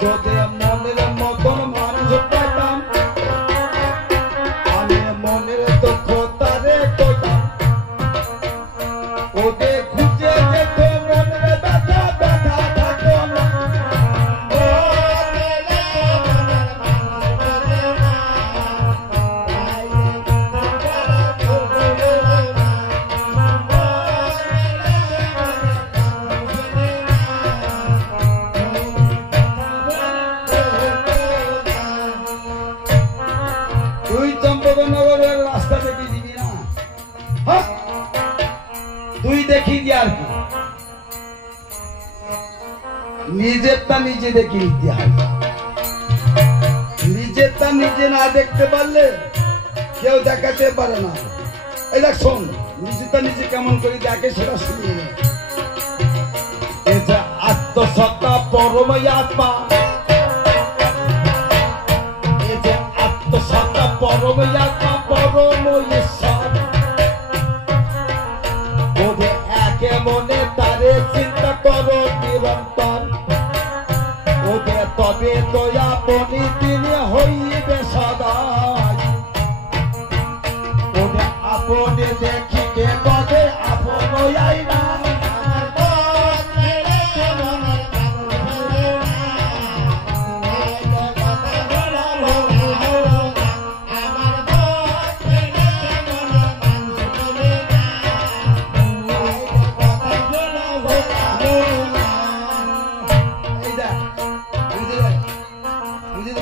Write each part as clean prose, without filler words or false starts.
যদি মনের মতন মানুষ পাইতাম আমি মনের দুঃখ তারে কইতাম ওকে খুঁজে যেত মনের ব্যথা ব্যথা থাকতো না তুই চম্পকনগরের রাস্তা দেখিয়ে দিবি না তুই দেখিয়ে দি আর কি নিজেরটা নিজে দেখিয়ে দিতে হয় নিজেরটা নিজে না দেখতে পারলে কেউ দেখাতে পারে না এই দেখ শোন নিজেরটা নিজে কেমন করে দেখে সেটা শুনিয়ে নে এটা আত্মসত্তা পরম আত্মা আত্মসত্তা পরম আত্মা পরম ঈশ্বর ওরে একে মনে তারে চিন্তা করো নিরন্তর ওরে তবে তো আপনি তিনি হইবে সদাই ওরে আপনি দেখিতে বলে আপন আইনা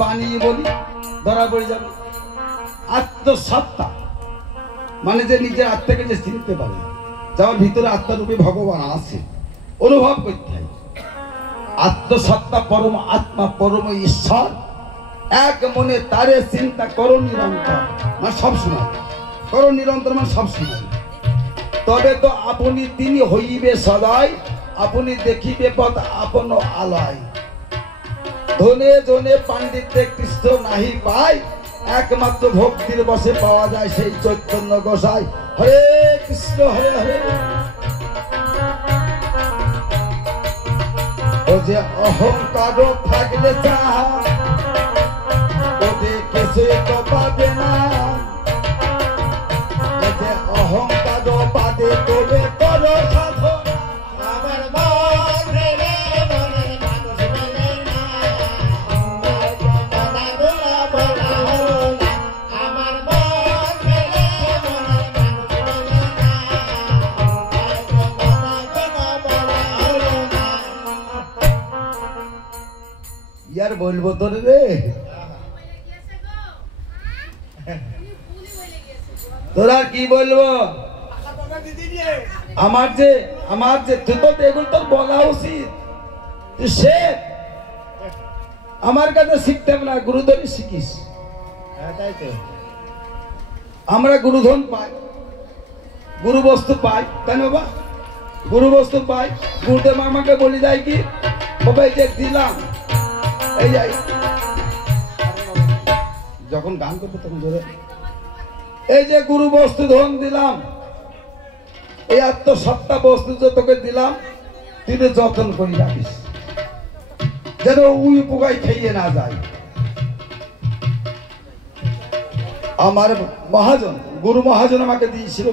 বানিয়ে বলি ধরা পড়ে যাবে আত্মসত্তা মানে যে নিজের আত্মাকে যে চিনতে পারে যার ভিতরে আত্মারূপী ভগবান আছে অনুভব করতে হয় আত্মসত্তা পরম আত্মা পরম ঈশ্বর এক মনে তারে চিন্তা করো নিরন্তর মানে সব সময় করো নিরন্তর মানে সব সময় তবে তো আপনি তিনি হইবে সদাই আপনি দেখিবে পথ আপন আলয় ধনে ধনে পাণ্ডিত্যে কৃষ্ণ নাহি পায় একমাত্র ভক্তির বসে পাওয়া যায় সেই চৈতন্য গোসাই হরে কৃষ্ণ হরে হরে ও যে অহংকার থাকলে যাহা ওদের কিছু তো পাবে না যে অহংকার বাদে তবে করো সাধন यार बोलबो तो रे তোরা কি বলবো আমার যে তুই তো এগুলো তোর বলা উচিত তুই শেখ আমার কাছে শিখতাম না গুরুধনই শিখিস তাই তো আমরা গুরুধন পাই গুরু বস্তু পাই কেন বা গুরু বস্তু পাই গুরুদেব আমাকে বলি যায় কি বাবা এই যে দিলাম এই যাই যখন গান করবো তখন ধরে এই যে গুরু বস্তু ধন দিলাম এই আত্মসত্তা বস্তু যে তোকে দিলাম তুই যত্ন করি রাখিস যেন উই পোকায় খেয়ে না যায় আমার মহাজন গুরু মহাজন আমাকে দিয়েছিল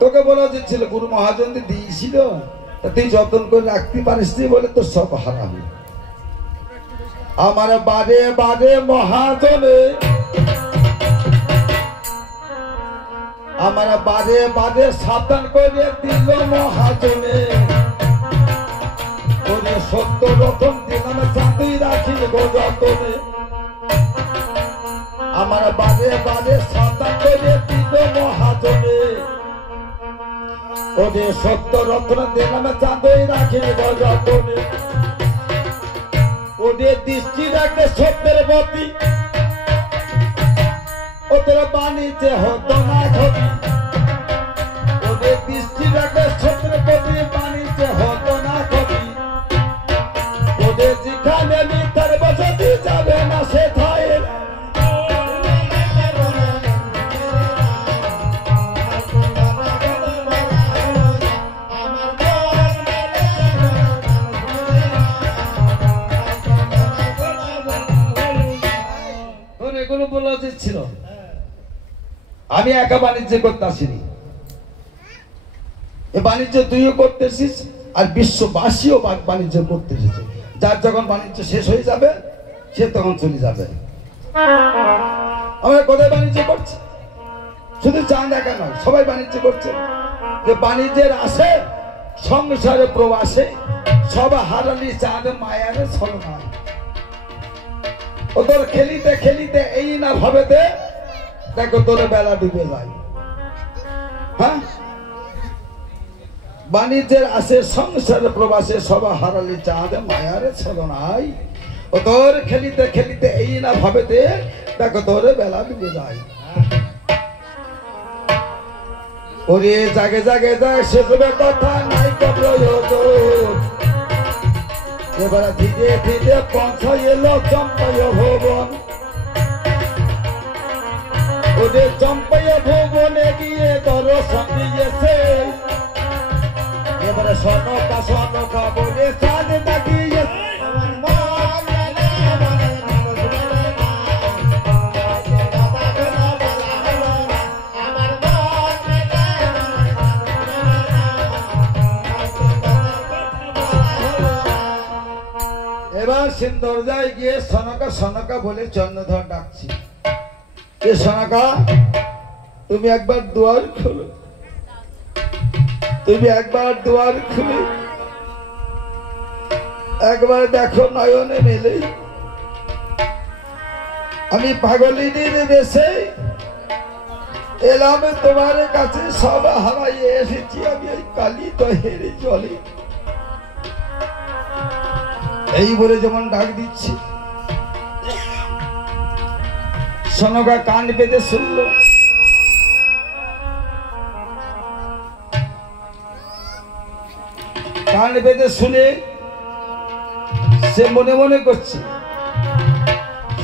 তোকে বলা যাচ্ছিল গুরু মহাজন দিয়েছিল তা তুই যত্ন করে রাখতে পারিস বলে তোর সব হারাবি আমার বারে বারে মহাজনে আমার বারে বারে সাবধান করে দিল মহাজনে ওরে সত্য রকম দিলাম চাঁদই রাখি গো যতনে আমার বারে বারে সাবধান করে দিল মহাজনে ওরে সত্য রত্ন দিলাম চাঁদই রাখি গো যতনে ওদের দৃষ্টি রাখলে সত্যের প্রতি ওদের বাণিজ্যে হতো না ক্ষতি ওদের দৃষ্টি রাখলে সত্যের প্রতি বাণিজ্যে হতো না ক্ষতি ওদের যেখানে মিথ্যার বসতি যাবে না সেথায় ছিল। আমি একা বাণিজ্য করতে আসিনি, এ বাণিজ্য তুইও করতেছিস আর বিশ্ববাসীও বাণিজ্য করতে এসেছে। যার যখন বাণিজ্য শেষ হয়ে যাবে সে তখন চলে যাবে। আমরা কোথায় বাণিজ্য করছি? শুধু চাঁদ একা নয়, সবাই বাণিজ্য করছে। যে বাণিজ্যের আসে সংসারে প্রবাসে সব হারালি চাঁদ মায়ারে ছলনা। ও তোর খেলিতে খেলিতে এই না ভাবেতে দেখো তোর বেলা ডুবে যায়। হ্যাঁ, বাণিজ্যের আসে সংসারে প্রবাসে সব হারালি চাঁদ মায়ারে ছলনায়। ও তোর খেলিতে খেলিতে এই না ভাবেতে দেখো তোর বেলা ডুবে যায়। ওরে জাগে জাগে যায় সেসবে কথা নাই প্রয়োজন। এবার ধীরে ধীরে পৌঁছায় এলো চম্পায় ভুবন। ওরে চম্পায় ভুবনে গিয়ে দর্শন দিয়েছে। এবারে সনকা বলে সাজ দাঁড়িয়েছে। এবার সিন্দরজায় গিয়ে সনকা সনকা বলে চন্দ্রধর ডাকছি। এ সনকা, তুমি একবার দুয়ার খোলো, তুমি একবার দুয়ার খুলে একবার দেখো নয়নে মেলে। আমি পাগলিনীর বেশে এলাম তোমার কাছে, সব হারাইয়ে এসেছি আমি ওই কালী তো হেরে চলে। এই বলে যেমন ডাক দিচ্ছি, সনকা কান পেতে শুনল। কান পেতে শুনে সে মনে মনে করছে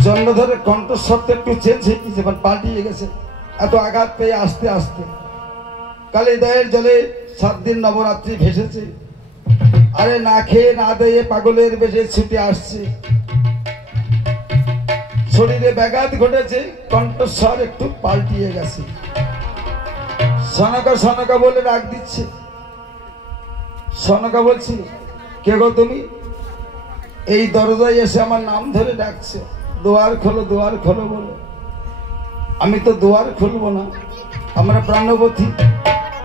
চন্দ্রধরের কণ্ঠস্বরটা একটু চেঞ্জ হয়ে গেছে, পাল্টিয়ে গেছে। এত আঘাত পেয়ে আস্তে আস্তে কালিদয়ের জলে 7 দিন নবরাত্রি ভেসেছে। আরে না খেয়ে না দিয়ে পাগলের বেশে ছুটে আসছে। শরীরে ব্যাঘাত ঘটেছে, কণ্ঠস্বর একটু পাল্টিয়ে গেছে। সনকা সনকা বলে ডাক দিচ্ছে। সনকা বলছি, কে গো তুমি? এই দরজায় এসে আমার নাম ধরে ডাকছে, দুয়ার খোলো দুয়ার খোলো বলো। আমি তো দুয়ার খুলবো না, আমরা প্রাণবতী,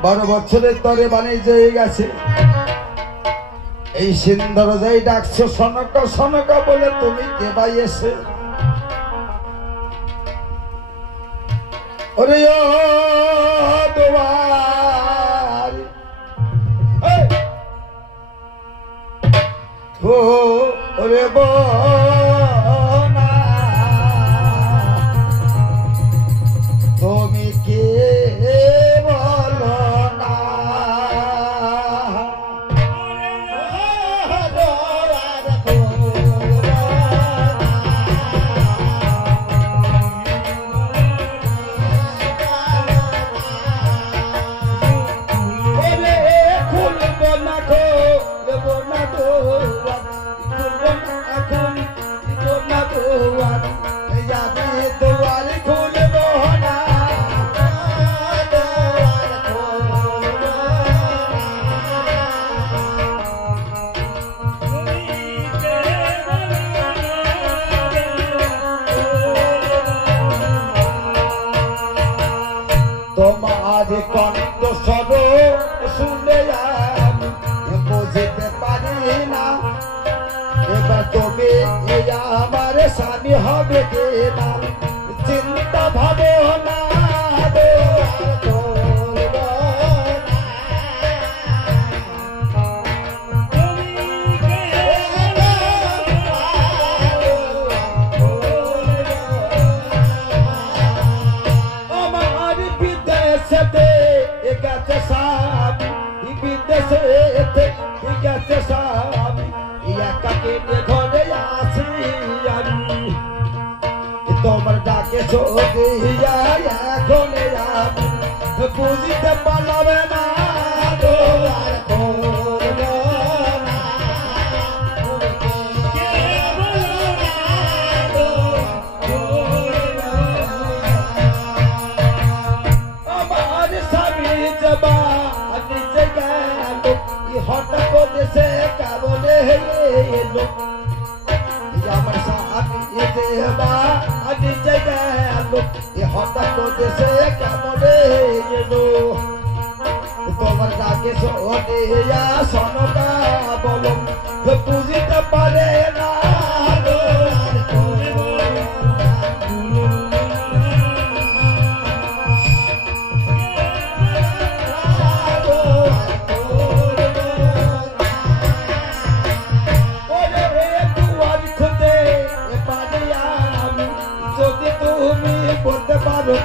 12 বছরের তরে বাণিজ্য হয়ে গেছে। এই সিন্দরজায় ডাকছো সনকা সনকা বলে, তুমি কে ভাই এসে? ওরে ও দুয়ার ওরে বোনা, তুমি কে বলো না? তোমার কণ্ঠস্বর শুনে আমি বুঝতে পারি না, এবার তুমি আমার স্বামী হবে কিনা? চিন্তা ভাবনা তোমার ডাকে এখন বুঝিতে পারবে না। গেল আমার স্বামী এতে বা আগে জায়গায় আলো এ হঠাৎ দেশে কেমন এলো তোমার ডাকে শোনে সনকা বলো বুঝিতে পারে না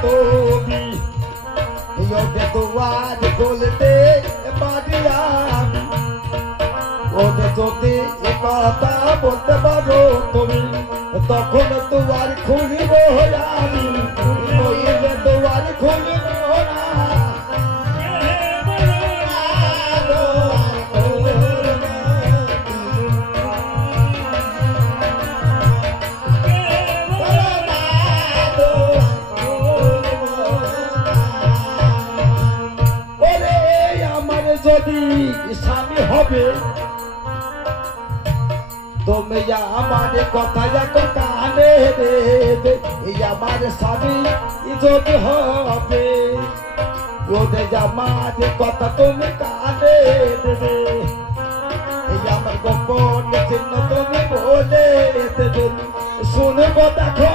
তুমি ওদের দুয়ার বলতে পারি আমি ওদের যদি কথা বলতে পারো তুমি তখন দুয়ার খুলিব আমি নইলে দুয়ার খুলিব না যদি স্বামী হবে তুমি আমার কথা এখন কানে দেবে আমার স্বামী যদি হবে ওদের আমার কথা তুমি কানে দেবে আমার গোপন চিহ্ন তুমি বলে দেবে শুনবো দেখো